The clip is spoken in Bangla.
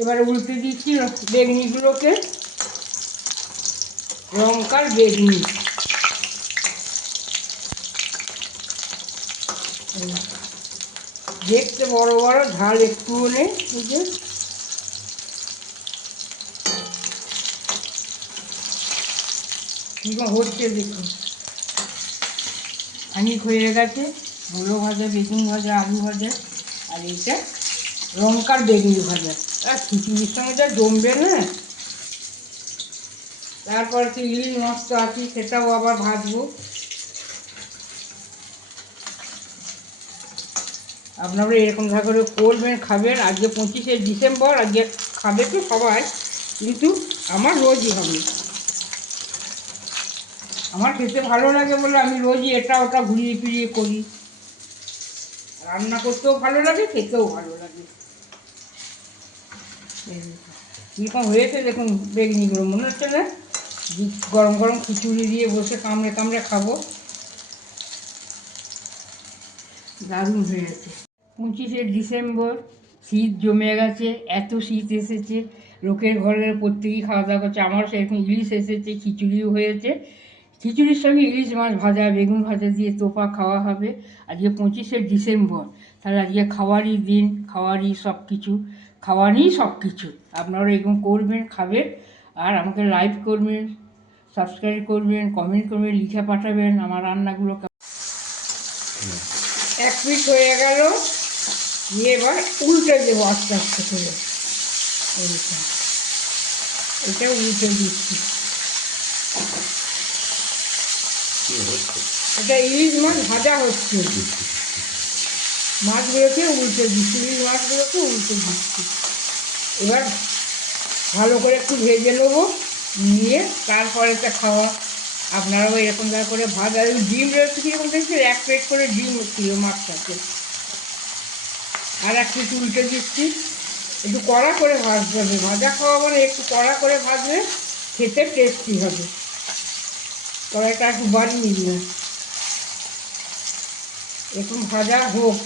এবারে উল্টে দিচ্ছি বেগনিগুলোকে, লঙ্কার বেগনি। দেখতে বড় বড়, ঝাল একটুও নেই। এই যে কিরকম হচ্ছে দেখুন, খানিক হয়ে গেছে। মূলো ভাজা, বেগুন ভাজা, আলু ভাজা, আর এইটা লঙ্কার বেগুনি ভাজা। আর খিচুড়ির সঙ্গে যা জমবে না। তারপর তো ইলিশ মাছ তো আছে, সেটাও আবার ভাজবো। আপনারা এরকম করে করবেন, খাবেন। আজকে 25শে ডিসেম্বর, আজকে খাবে তো সবাই, কিন্তু আমার রোজই হবে। আমার খেতে ভালো লাগে বলে আমি রোজই এটা ওটা ঘুরিয়ে ফিরিয়ে করি। রান্না করতেও ভালো লাগে, খেতেও ভালো লাগে। কীরকম হয়েছে দেখুন বেগনিগুলো, মনে হচ্ছে না গরম গরম খিচুড়ি দিয়ে বসে কামড়ে কামড়ে খাবো। দারুণ হয়েছে। 25শে ডিসেম্বর, শীত জমে গেছে, এত শীত এসেছে, লোকের ঘরের প্রত্যেকেই খাওয়া দাওয়া করছে। আমারও সেরকম ইলিশ এসেছে, খিচুড়িও হয়েছে। খিচুড়ির সঙ্গে ইলিশ মাছ ভাজা, বেগুন ভাজা দিয়ে তোপা খাওয়া হবে। আজকে 25শে ডিসেম্বর, তাহলে আজকে খাওয়ারই দিন, খাওয়ারই সব কিছু, খাওয়ারই সব কিছু। আপনারা এরকম করবেন, খাবেন, আর আমাকে লাইক করবেন, সাবস্ক্রাইব করবেন, কমেন্ট করবেন, লিখে পাঠাবেন আমার রান্নাগুলো। এক পিস হয়ে গেল, দিয়ে এবার উল্টে দেবো আস্তে আস্তে করে। এটা উল্টে দিচ্ছি। এটা ইলিশ মাছ ভাজা হচ্ছে, মাছগুলোকে উল্টে দিচ্ছি, ইলিশ মাছগুলোকে উল্টে দিচ্ছি। এবার ভালো করে একটু ভেজে নেবো, নিয়ে তারপরে এটা খাওয়া। আপনারাও এরকম করে ভাজা। ডিম রয়েছে কীরকম দেখছি, এক প্লেট করে ডিম ছিল মাছটাকে। আর এক পিস উল্টে দিচ্ছি। একটু কড়া করে ভাজতে হবে, ভাজা খাওয়া মানে একটু কড়া করে ভাজলে খেতে টেস্টি হবে। কড়াইটা একটু বাড়িয়ে দিলাম, একটু ভাজা হোক।